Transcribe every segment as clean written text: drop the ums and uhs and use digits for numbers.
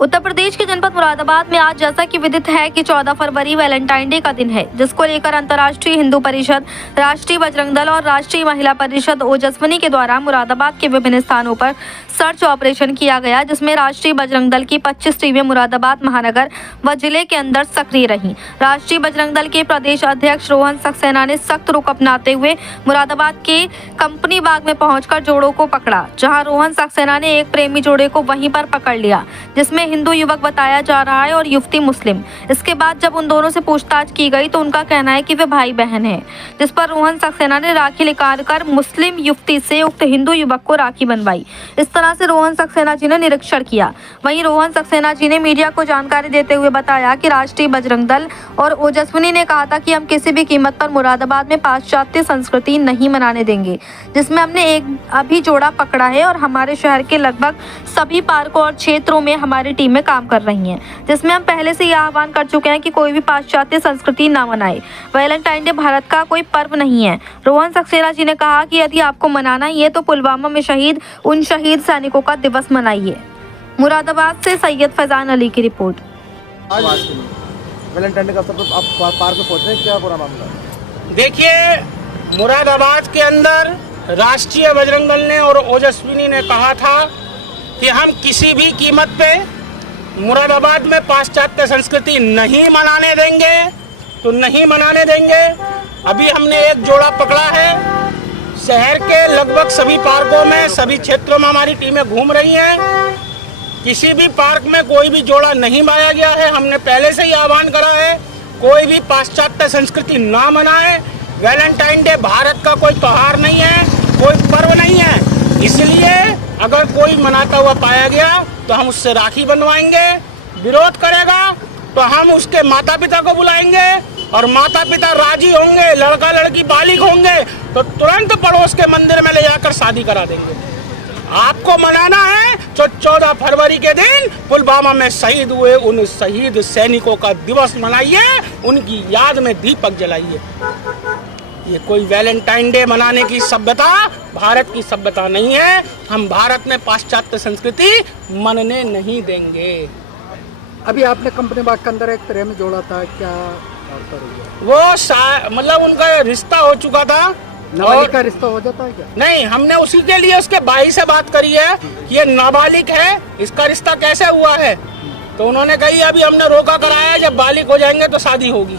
उत्तर प्रदेश के जनपद मुरादाबाद में आज जैसा कि विदित है कि 14 फरवरी वैलेंटाइन डे का दिन है, जिसको लेकर अंतर्राष्ट्रीय हिंदू परिषद, राष्ट्रीय बजरंग दल और राष्ट्रीय महिला परिषद ओजस्विनी के द्वारा मुरादाबाद के विभिन्न स्थानों पर सर्च ऑपरेशन किया गया, जिसमें राष्ट्रीय बजरंग दल की 25 टीमें मुरादाबाद महानगर व जिले के अंदर सक्रिय रहीं। राष्ट्रीय बजरंग दल के प्रदेश अध्यक्ष रोहन सक्सेना ने सख्त रुख अपनाते हुए मुरादाबाद के कंपनी बाग में पहुंचकर जोड़ों को पकड़ा, जहां रोहन सक्सेना ने एक प्रेमी जोड़े को वहीं पर पकड़ लिया, जिसमें हिंदू युवक बताया जा रहा है और युवती मुस्लिम। इसके बाद जब उन दोनों से पूछताछ की गई तो उनका कहना है कि वे भाई बहन हैं, जिस पर रोहन सक्सेना ने राखी निकालकर मुस्लिम युवती से उक्त हिंदू युवक को राखी बनवाई। इस तरह से रोहन सक्सेना जी ने निरीक्षण किया। वहीं रोहन सक्सेना जी ने मीडिया को जानकारी देते हुए बताया कि राष्ट्रीय बजरंग दल और ओजस्विनी ने कहा था कि हम किसी भी कीमत पर मुरादाबाद में पाश्चात्य संस्कृति नहीं मनाने देंगे, जिसमें हमने एक अभी जोड़ा पकड़ा है और हमारे शहर के लगभग सभी पार्कों और क्षेत्रों में हमारी टीमें काम कर रही हैं, जिसमें हम पहले से यह आह्वान कर चुके हैं कि कोई भी पाश्चात्य संस्कृति ना मनाए। वैलेंटाइन डे भारत का कोई पर्व नहीं है। रोहन सक्सेना जी ने कहा कि यदि आपको मनाना ही है तो पुलवामा में शहीद उन शहीद सैनिकों का दिवस मनाइए। मुरादाबाद से सैयद फैजान अली की रिपोर्ट। आज वैलेंटाइन डे का अवसर पर आप पार्क में पहुंचे, क्या पूरा मामला है? देखिए, मुरादाबाद के अंदर राष्ट्रीय बजरंग दल ने और ओजस्विनी ने कहा था कि हम किसी भी कीमत पे मुरादाबाद में पाश्चात्य संस्कृति नहीं मनाने देंगे, तो नहीं मनाने देंगे। अभी हमने एक जोड़ा पकड़ा है। शहर के लगभग सभी पार्कों में, सभी क्षेत्रों में हमारी टीमें घूम रही हैं। किसी भी पार्क में कोई भी जोड़ा नहीं पाया गया है। हमने पहले से ही आह्वान करा है, कोई भी पाश्चात्य संस्कृति ना मनाए। वैलेंटाइन डे भारत का कोई त्योहार नहीं है, कोई पर्व नहीं है। इसलिए अगर कोई मनाता हुआ पाया गया तो हम उससे राखी बनवाएंगे। विरोध करेगा तो हम उसके माता पिता को बुलाएंगे और माता पिता राजी होंगे, लड़का लड़की बालिग होंगे तो तुरंत पड़ोस के मंदिर में ले जाकर शादी करा देंगे। आपको मनाना है तो 14 फरवरी के दिन पुलवामा में शहीद हुए उन शहीद सैनिकों का दिवस मनाइए, उनकी याद में दीपक जलाइए। ये कोई वैलेंटाइन डे मनाने की सभ्यता भारत की सभ्यता नहीं है। हम भारत में पाश्चात्य संस्कृति मनने नहीं देंगे। अभी आपने कंपनी बाग के अंदर एक प्रेम जोड़ा था, क्या वो मतलब उनका रिश्ता हो चुका था। नाबालिग का रिश्ता हो जाता है क्या? नहीं, हमने उसी के लिए उसके भाई से बात करी है कि ये नाबालिग है, इसका रिश्ता कैसे हुआ है। तो उन्होंने कही अभी हमने रोका कराया, जब बालिग हो जाएंगे तो शादी होगी।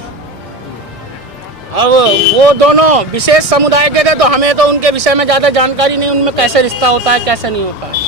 अब वो दोनों विशेष समुदाय के थे तो हमें तो उनके विषय में ज़्यादा जानकारी नहीं, उनमें कैसे रिश्ता होता है कैसे नहीं होता है।